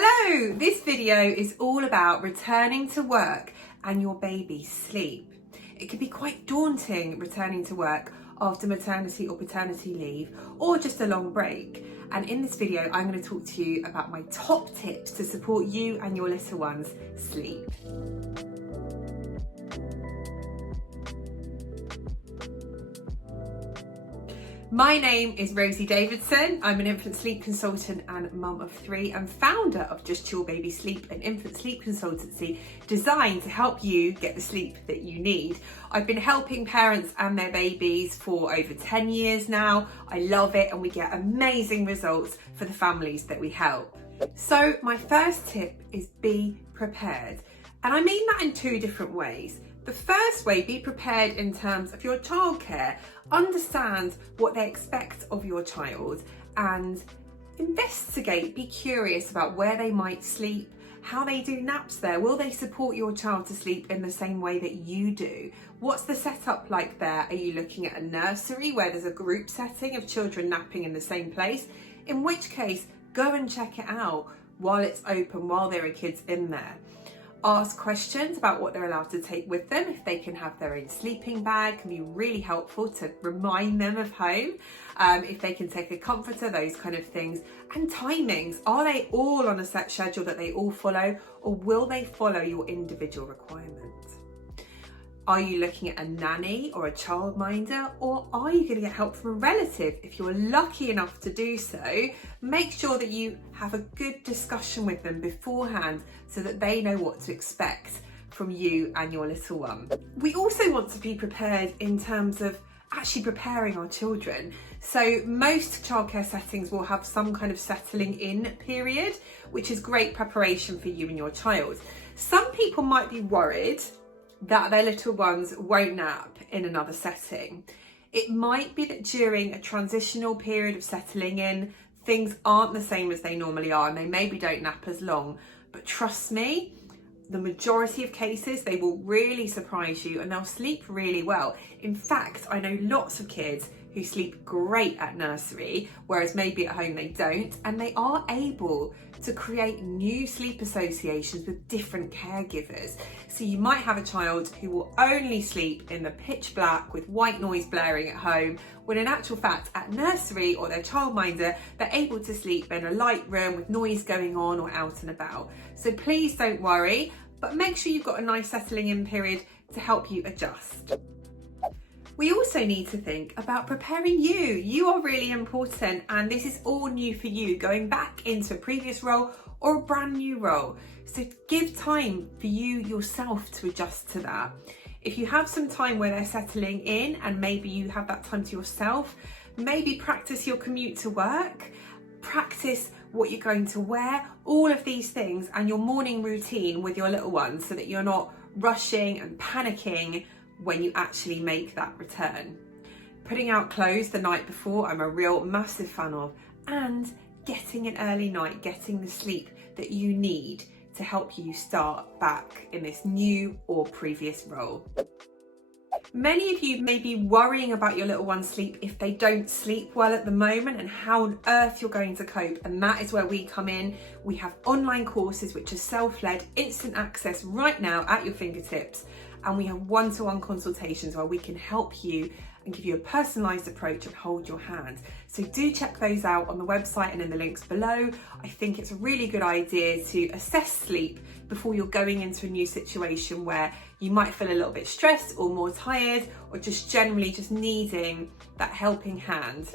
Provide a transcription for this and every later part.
Hello, this video is all about returning to work and your baby's sleep. It can be quite daunting returning to work after maternity or paternity leave or just a long break. And in this video, I'm going to talk to you about my top tips to support you and your little one's sleep. My name is Rosey Davidson. I'm an infant sleep consultant and mum of 3 and founder of Just Your Baby Sleep, an infant sleep consultancy designed to help you get the sleep that you need. I've been helping parents and their babies for over 10 years now. I love it and we get amazing results for the families that we help. So my first tip is be prepared. And I mean that in 2 different ways. The first way, be prepared in terms of your childcare. Understand what they expect of your child and investigate, be curious about where they might sleep, how they do naps there. Will they support your child to sleep in the same way that you do? What's the setup like there? Are you looking at a nursery where there's a group setting of children napping in the same place? In which case, go and check it out while it's open, while there are kids in there. Ask questions about what they're allowed to take with them. If they can have their own sleeping bag, can be really helpful to remind them of home. If they can take a comforter, those kind of things. And timings, are they all on a set schedule that they all follow, or will they follow your individual requirements? Are you looking at a nanny or a childminder, or are you going to get help from a relative? If you're lucky enough to do so, make sure that you have a good discussion with them beforehand so that they know what to expect from you and your little one. We also want to be prepared in terms of actually preparing our children. So most childcare settings will have some kind of settling in period, which is great preparation for you and your child. Some people might be worried that their little ones won't nap in another setting. It might be that during a transitional period of settling in, things aren't the same as they normally are and they maybe don't nap as long. But trust me, the majority of cases, they will really surprise you and they'll sleep really well. In fact, I know lots of kids who sleep great at nursery, whereas maybe at home they don't, and they are able to create new sleep associations with different caregivers. So you might have a child who will only sleep in the pitch black with white noise blaring at home, when in actual fact at nursery or their childminder, they're able to sleep in a light room with noise going on or out and about. So please don't worry, but make sure you've got a nice settling in period to help you adjust. We also need to think about preparing you. You are really important and this is all new for you, going back into a previous role or a brand new role. So give time for you yourself to adjust to that. If you have some time where they're settling in and maybe you have that time to yourself, maybe practice your commute to work, practice what you're going to wear, all of these things, and your morning routine with your little ones so that you're not rushing and panicking when you actually make that return. Putting out clothes the night before, I'm a real massive fan of, and getting an early night, getting the sleep that you need to help you start back in this new or previous role. Many of you may be worrying about your little one's sleep if they don't sleep well at the moment and how on earth you're going to cope, and that is where we come in. We have online courses which are self-led, instant access right now at your fingertips, and we have one-to-one consultations where we can help you and give you a personalised approach and hold your hand. So do check those out on the website and in the links below. I think it's a really good idea to assess sleep before you're going into a new situation where you might feel a little bit stressed or more tired, or just generally just needing that helping hand.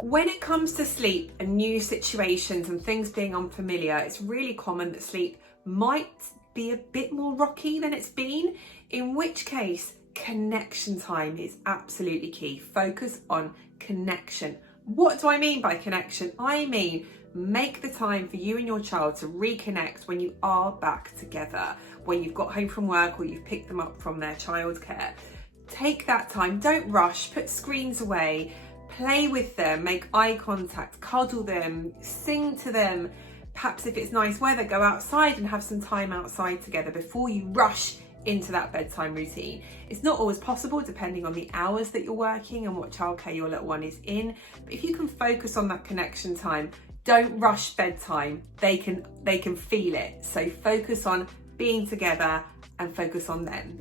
When it comes to sleep and new situations and things being unfamiliar, it's really common that sleep might be a bit more rocky than it's been, in which case connection time is absolutely key. Focus on connection. What do I mean by connection? I mean, make the time for you and your child to reconnect when you are back together, when you've got home from work or you've picked them up from their childcare. Take that time, don't rush, put screens away, play with them, make eye contact, cuddle them, sing to them. Perhaps if it's nice weather, go outside and have some time outside together before you rush into that bedtime routine. It's not always possible depending on the hours that you're working and what childcare your little one is in, but if you can focus on that connection time, Don't rush bedtime. They can feel it. So focus on being together and focus on them.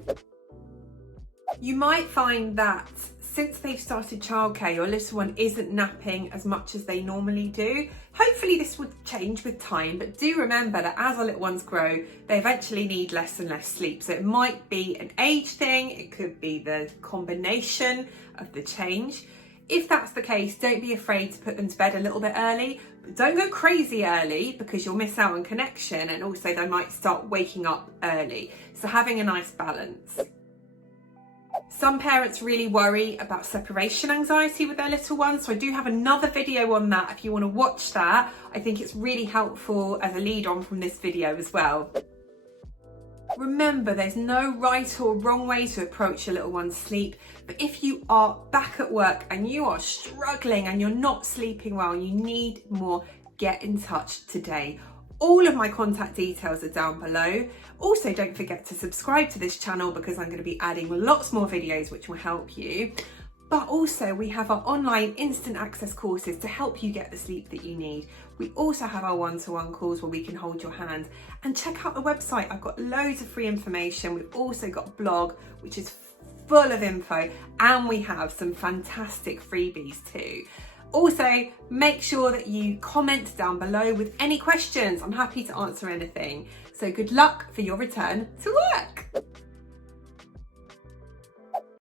You might find that since they've started childcare, your little one isn't napping as much as they normally do. Hopefully this would change with time, but do remember that as our little ones grow, they eventually need less and less sleep. So it might be an age thing, it could be the combination of the change. If that's the case, don't be afraid to put them to bed a little bit early, but don't go crazy early because you'll miss out on connection, and also they might start waking up early. So having a nice balance. Some parents really worry about separation anxiety with their little ones, so I do have another video on that if you want to watch that. I think it's really helpful as a lead on from this video as well. Remember, there's no right or wrong way to approach your little one's sleep, but if you are back at work and you are struggling and you're not sleeping well, you need more, get in touch today. All of my contact details are down below. Also, don't forget to subscribe to this channel because I'm going to be adding lots more videos which will help you. But also we have our online instant access courses to help you get the sleep that you need. We also have our one-to-one calls where we can hold your hand. And check out the website, I've got loads of free information. We've also got a blog which is full of info, and we have some fantastic freebies too. Also, make sure that you comment down below with any questions. I'm happy to answer anything. So good luck for your return to work.